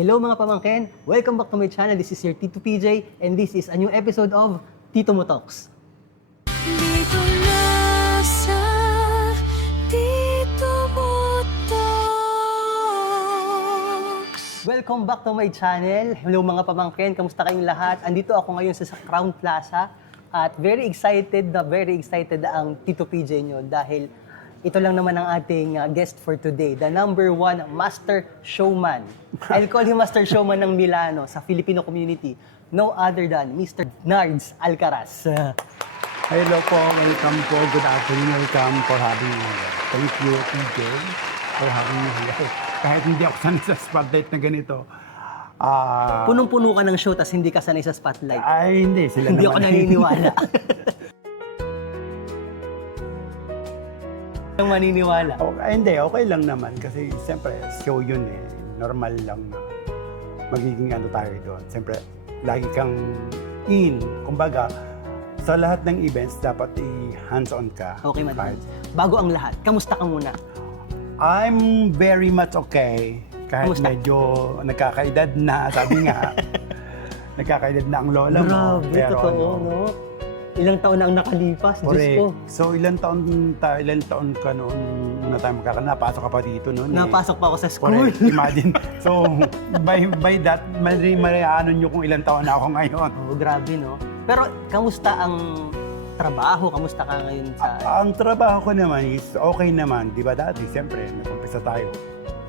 Hello mga pamangkin! Welcome back to my channel. This is your Tito PJ and this is a new episode of Tito Mo Talks. Dito na sa Tito Mo Talks. Welcome back to my channel. Hello mga pamangkin, kamusta kayong lahat? Andito ako ngayon sa Crown Plaza at very excited ang Tito PJ nyo dahil ito lang naman ang ating guest for today, the #1 Master Showman. I'll call him Master Showman ng Milano sa Filipino community. No other than Mr. Nards Alcaraz. Hello po, welcome po. Good afternoon, welcome for having me. Thank you, PJ, for having me here. Kahit hindi ako sanay sa spotlight na ganito. Punong-puno ka ng show tas hindi ka sanay sa spotlight. Ay, hindi. Sila Hindi ako naman. naniniwala. Ang maniniwala. Hindi, okay lang naman. Kasi siyempre, show yun eh. Normal lang na magiging ano tayo doon. Siyempre, lagi kang in. Kumbaga, sa lahat ng events, dapat i-hands-on ka. Okay, madam. Bago ang lahat, kamusta ka muna? I'm very much okay. Kahit Kamusta? medyo nagkakaedad na, sabi nga. Nagkakaedad na ang lola mo. Grabe, totoo, no? Ilang taon na ang nakalipas, Diyos Correct. ko. So, ilang taon ka noon na tayo napasok ka pa dito noon. Napasok pa ako sa school. Correct. Imagine. So, by that, mariano nyo kung ilang taon na ako ngayon. Oh, grabe, no? Pero, kamusta ang trabaho? Kamusta ka ngayon sa... Ang trabaho ko naman is okay naman. Di ba dati, siyempre, nag-umpisa tayo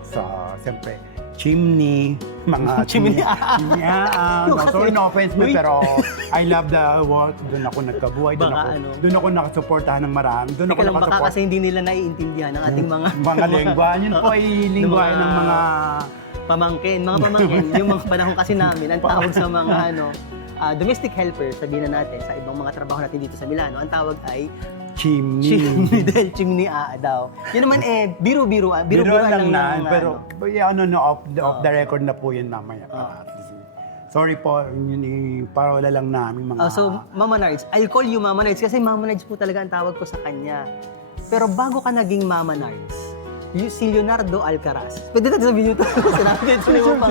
sa, siyempre, chimney, mga Chimney. No, sorry, no offense me, Wait. pero I love the work. Doon ako nagkabuhay. Baka Doon ako nakasuportahan ng marami. Doon ako Teka lang, baka nakasuportahan. kasi hindi nila naiintindihan ang ating Mga lengwa. Yun po ay lingwa Ng ng mga... pamangkin. Mga pamangkin, yung mga panahon kasi namin, ang tawag sa mga domestic helper, sabihin na natin, sa ibang mga trabaho natin dito sa Milano, ang tawag ay Chimney. chimney dahil chimney daw. Yun naman biro-biro Lang na, ng, pero off the record na po yun mamaya. Sorry po, yun para wala lang namin mga... So, Mama Nards, I'll call you Mama Nards kasi Mama Nards po talaga ang tawag ko sa kanya. Pero bago ka naging Mama Nards, si Leonardo Alcaraz. Pwede natin sabihin ito. Sinabi mo pa.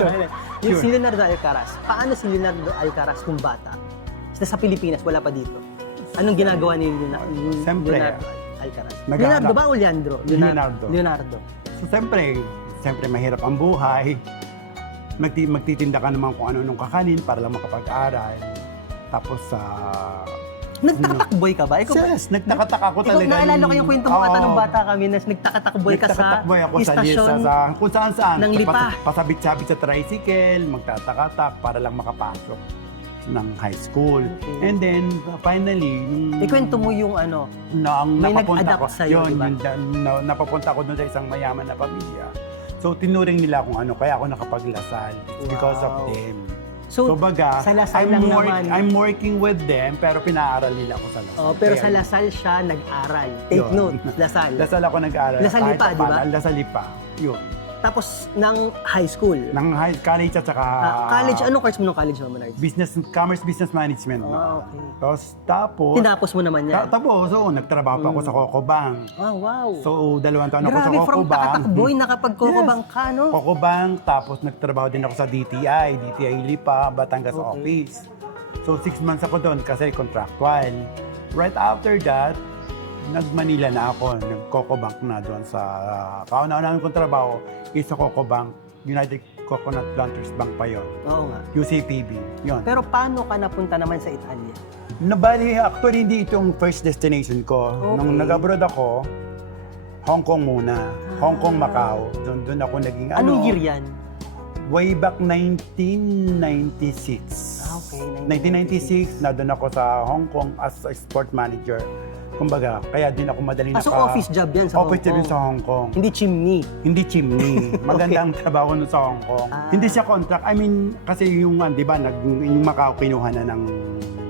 Yung si Leonardo Alcaraz. Paano si Leonardo Alcaraz kung bata? Sa Pilipinas, wala pa dito. Anong ginagawa ni Siyempre, Leonardo Alcaraz? naghahanap- Leonardo ba o Leandro? Leonardo. So, siyempre mahirap ang buhay. Magtitinda ka naman kung ano-anong kakanin para lang makapag-aral. Tapos Nagtakatakboy ka ba? yes, nagtakatak ako Ikaw, talaga. naalala ko yung kwento mo ata nung Oo. bata kami na nagtakatakboy ka sa Nagtakatakboy ako sa istasyon kung saan-saan. ng Lipa. Pasabit-sabit sa tricycle, magtatakatak para lang makapasok ng high school. Okay. And then, finally, Ikwento mo yung ano, may napapunta nag-adapt ko, sa'yo, yun, diba? napapunta ko doon sa isang mayaman na pamilya. So, tinuring nila kung ano, kaya ako nakapaglasal. It's because of Wow. them. So, baga, sa Lasal lang naman. I'm working with them, pero pinaaral nila ako sa Lasal. oh, pero Kaya sa Lasal siya nag-aral. Take Yun. note, Lasal. Lasal ako nag-aaral. Lasal Kahit Lipa, pa di ba? paano, Lasal Lipa. Yun. Tapos, ng high school. Ng college at saka... College, anong course mo ng college, Mama Nards? Commerce Business Management. Okay. Tapos, Tinapos mo naman yan. tapos, nagtrabaho pa ako sa Cocobank. Wow. So, 2 taon ako sa Grabe, from Cocobank. takatakboy, nakapag-Cocobank ka, no? Cocobank, tapos nagtrabaho din ako sa DTI Lipa, Batangas Okay. office. So, 6 months ako doon kasi contractual. Right after that, nag-Manila na ako, nag-Cocobank na doon sa kauna-unahan kong trabaho is sa Cocobank, United Coconut Planters Bank pa yon, Oo nga. UCPB, yon. Pero paano ka napunta naman sa Italia? Nabali, actually hindi ito yung first destination ko. Okay. Nung nag-abroad ako, Hong Kong muna. Hong Kong, Macau. Doon ako naging Anong year yan? Way back 1996. Okay, 1996, na doon ako sa Hong Kong as a sport manager. Kumbaga, kaya din ako madaling So office job yan sa Hong Office job Kong? yun sa Hong Kong. Hindi chimney. Hindi chimney. Magandang trabaho nun sa Hong Kong. Hindi siya contract. I mean, kasi yung, di ba, yung Macau kinuha na ng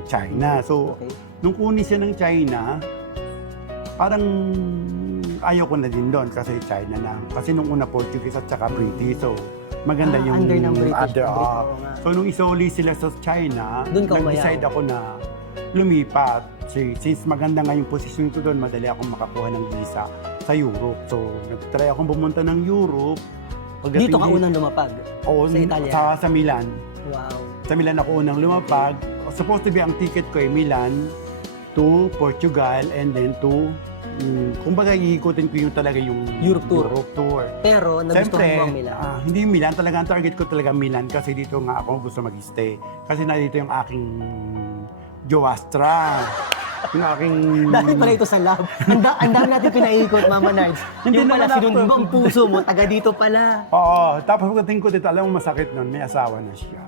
China. So, Okay. nung kunin siya ng China, parang ayaw ko na din doon kasi China na. Kasi nung una Portuguese at saka British. So, maganda yung under ng British. other, Oo nga. So, nung isoli sila sa China, Doon ka umayaw. nag-decide ako na lumipat. Since maganda nga yung posisyon ko doon, madali akong makakuha ng visa sa Europe. So, nag-try akong bumunta ng Europe. Dito ka unang lumapag? Oo, sa Italia? Sa Milan. Wow. Sa Milan ako unang lumapag. Supposed to be ang ticket ko ay Milan to Portugal and then to kumbaga iikutin ko yung talaga yung Europe tour. Pero nagustuhan Siyempre, mo ang Milan? hindi Milan. Talaga ang target ko talaga Milan kasi dito nga ako gusto mag-stay. Kasi nandito yung aking Joastra. Yung aking... Dahil pala ito sa lab. Ang dami natin pinaikot, Mama Nards. Hindi Yung pala, naman sinunod ako. mo ang puso mo, taga dito pala. Oo. Tapos pagdating ko dito, alam mo masakit nun, may asawa na siya.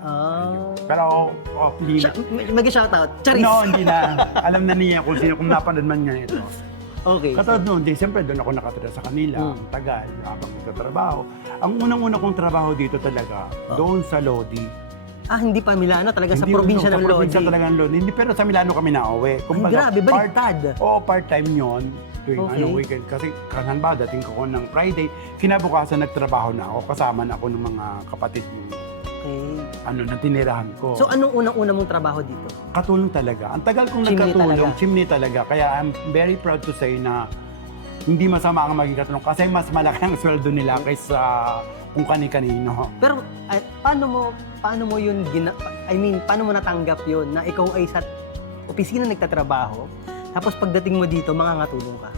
Pero, please. Mag-shoutout. Charis! No, hindi na. Alam na niya kung sino, kung napanood man niya ito. Okay. Katulad noon, siyempre doon ako nakatira sa kanila, ang tagal, habang nagtatrabaho. Ang unang-una kong trabaho dito talaga, doon sa Lodi. Hindi pa Milano, talaga sa Hindi, probinsya sa ng probinsya Lodi. talaga ng Lodi. Hindi, pero sa Milano kami nauwi. Grabe, baliktad. Part-time yun. Tuwing Okay. weekend. Kasi kanan ba, dating ko ng Friday, kinabukasan nagtrabaho na ako. Kasama na ako ng mga kapatid Okay. na tinirahan ko. So, anong unang-una mong trabaho dito? Katulong talaga. Ang tagal kong Chimney nagkatulong, talaga. chimney talaga. Kaya I'm very proud to say na hindi masama ang maging katulong kasi mas malaki ang sweldo nila kaysa kung kani-kanino. Pero, paano mo yun, paano mo natanggap yun na ikaw ay sa opisina nagtatrabaho, tapos pagdating mo dito, mangangatulong ka?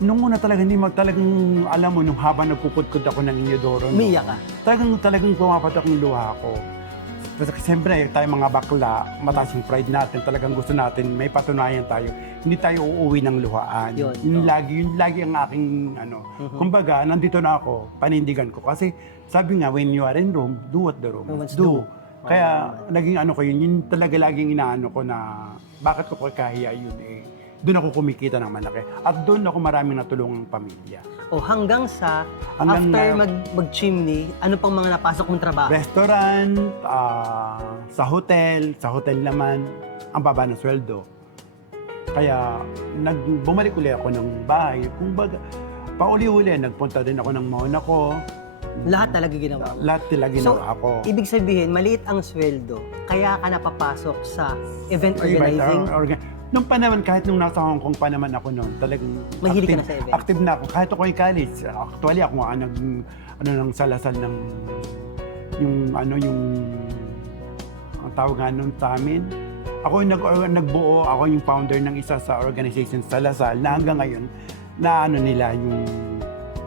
Nung una talaga, talagang alam mo, nung habang nagkukudkod ako ng Inodoro, Umiyak ka? Talagang pumapatak yung luha ko. Kasi siyempre, tayo mga bakla, mataas yung pride natin, talagang gusto natin, may patunayan tayo. Hindi tayo uuwi ng luhaan. Yun lagi ang aking, kumbaga, nandito na ako, panindigan ko. Kasi sabi nga, when you are in Rome, do what the Romans do. Kaya, naging ko yun talaga laging inaano ko na, bakit ko kaya yun doon ako kumikita ng malaki. At doon ako maraming natulungang pamilya. Hanggang after mag-chimney, ano pang mga napasok mong trabaho? Restaurant, sa hotel naman, ang baba ng sweldo. Kaya bumalik ulit ako ng bahay. Kung baga, pauli-uli, nagpunta din ako ng Monaco. Lahat talaga ginawa mo? Lahat talaga ginawa ko. Ibig sabihin, maliit ang sweldo, kaya ka napapasok sa event organizing? Nung panahon, kahit nung nasa Hong Kong pa naman ako noon, talagang mahilig ka na sa events? Active na ako. Kahit ako ay college, actually ako nga nang salasal ng ang tawag nga nun sa amin. Ako yung nagbuo, ako yung founder ng isa sa organization sa Lasal na hanggang ngayon na nila yung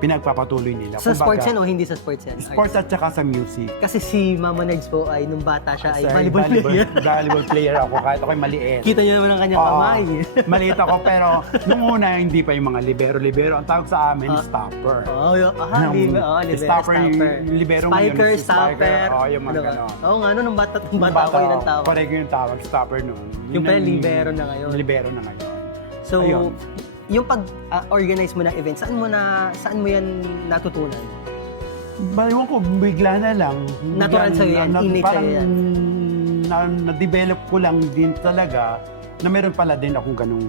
pinagpapatuloy nila. Sa sports yan o hindi sa sports yan? Sports at saka sa music. Kasi si Mama Nerds po ay nung bata siya ay volleyball player. Volleyball player ako kahit ako'y maliit. Kita niyo naman ang kanyang kamay. Maliit ako pero nung una hindi pa yung mga libero. Ang tawag sa amin, stopper. Stopper. Libero Spiker, stopper. Yung mga gano'n. Oo nga, nung bata ako yun ang tawag. Correct yung tawag, stopper noon. Yung pala libero na ngayon. Libero na ngayon. So, yung pag-organize mo ng event, saan mo yan natutunan? Ewan ko, bigla na lang. Natural sa'yo yan, innate sa'yo yan. Na-develop ko lang din talaga na meron pala din akong ganung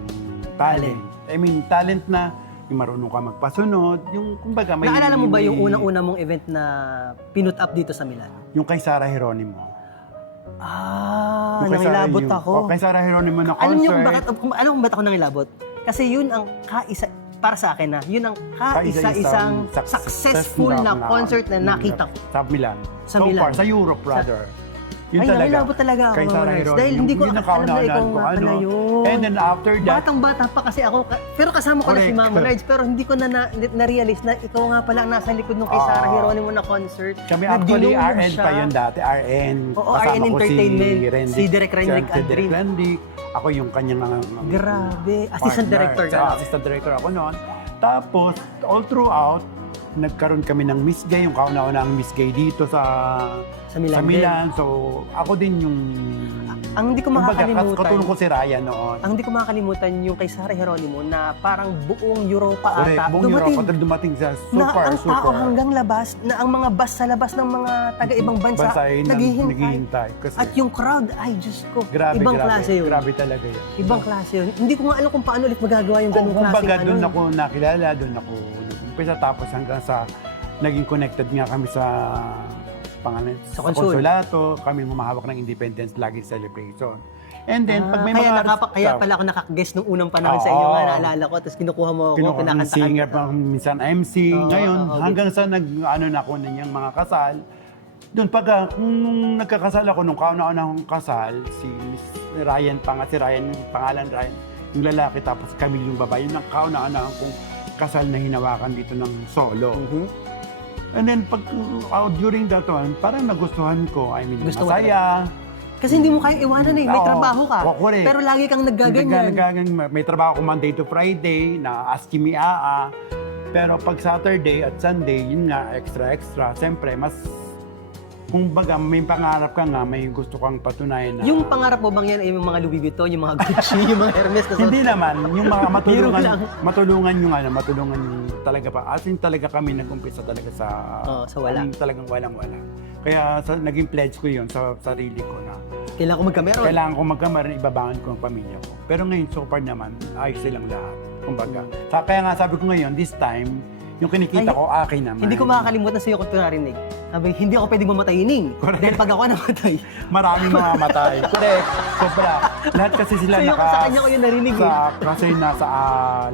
talent. I mean, talent na yung marunong ka magpasunod, yung kumbaga may... Naalala mo ba yung unang-una mong event na pinut up dito sa Milan? Yung kay Sarah Geronimo. Nangilabot ako. Kay Sarah Geronimo na concert. Alam niyo kung bakit ako nangilabot? Kasi yun ang para sa akin yun ang kaisa-isang successful na concert na nakita ko. Sa Milan. Sa Milan. Sa Europe, rather. Yun Ay, nangilabot talaga ako. Kay Sarah Geronimo. Dahil hindi ko alam na ikaw nga pala yun. And then after that... Batang-bata pa kasi ako. Pero kasama ko na si Mama Nerds. Pero hindi ko na-realize na ikaw nga pala ang nasa likod nung kay Sarah Geronimo na concert. Kami actually RN pa yun dati. RN. Oo, RN Entertainment. Si Direk Rendick Adrin. Ako yung kanyang grabe. Assistant director ka. Assistant director ako noon. Tapos, all throughout, nagkaroon kami ng Miss Gay, yung kauna-una ang Miss Gay dito sa Milan. So, ako din yung... Ang hindi ko makakalimutan. Katulong ko si Ryan noon. Ang hindi ko makakalimutan yung kay Sarah Geronimo na parang buong Europa ata. Buong Europa dumating sa super. Ang tao hanggang labas, na ang mga bus sa labas ng mga taga-ibang bansa naghihintay. At yung crowd, ay Diyos ko, ibang grabe, klase yun. Grabe talaga yun. Ibang klase yun. Hindi ko nga alam kung paano ulit magagawa yung ganung klase. Kumbaga doon ako nakilala, doon ako umpisa tapos hanggang sa naging connected nga kami sa sa konsulato, kami humahawak ng Independence Flag celebration. And then, pag may kaya, mga kaya pala ako nakak-guest nung unang panahon sa Oo. inyo nga, naalala ko, tapos kinukuha mo ako, Kinuha ng singer, ka. pang minsan MC. Oo, Ngayon, oo, hanggang sa nakuha niyang mga kasal. Doon nung nagkakasal ako, nung kauna-una akong kasal, si Miss Ryan, si Ryan, yung pangalan Ryan, yung lalaki, tapos Camille yung babae, yun ang kauna-una akong kasal na hinawakan dito ng solo. And then, during that one, parang nagustuhan ko. I mean, Gusto mo masaya. Kasi hindi mo kayang iwanan eh, may Oo, trabaho ka. correct. Pero lagi kang naggaganyan. May trabaho ko Monday to Friday na Aski Aa. Pero pag Saturday at Sunday, yun nga, extra. Siyempre, mas, kung baga, may pangarap ka nga, may gusto kang patunayan na. Yung pangarap mo bang yan ay yung mga Louis Vuitton, yung mga Gucci, yung mga Hermes na Hindi naman, yung mga lang. matulungan yung talaga pa. As in talaga kami nag-umpisa talaga sa, sa wala. Talagang walang-wala. Kaya naging pledge ko yun sa sarili ko na Kailangan ko magkameron. kailangan ko magkamaroon, ibabangan ko ang pamilya ko. Pero ngayon, so far naman, ayos silang lahat. Kumbaga. Kaya nga sabi ko ngayon, this time, yung kinikita Ay, ko, akin naman. Hindi ko makakalimutan sa iyo kung ito narinig. Sabi, hindi ako pwedeng mamatay ining. Correct. Dahil pag ako namatay, Maraming mamamatay. Correct. Sobra. Lahat kasi sila Sa'yo, sa kanya ko yun narinig Kasi nasa,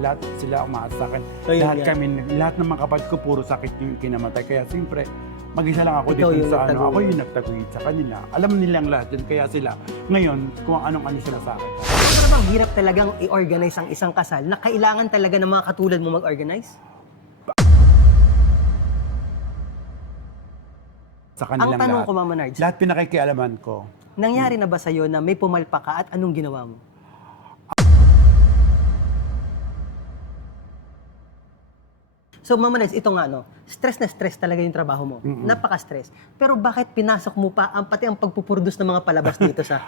lahat sila umaas sa akin. Ayun Lahat yan. kami, lahat ng mga kapatid ko, puro sakit yung kinamatay. Kaya siyempre, mag-isa lang ako Ikaw dito yung sa nagtaguyod. ako yung nagtaguyod sa kanila. Alam nilang lahat yun. Kaya sila, ngayon, kung anong sila sa akin. Pero bang hirap talagang i-organize ang isang kasal na kailangan talaga ng mga katulad mo mag-organize? Sa Ang kanilang tanong lahat. ko, Mama Nards, Lahat pinakikialaman ko. nangyari na ba sa'yo na may pumalpa ka at anong ginawa mo? So, Mama Nards, ito nga, no? Stress na stress talaga yung trabaho mo. Napaka-stress. Pero bakit pinasok mo pa pati ang pagpuproduce ng mga palabas dito sa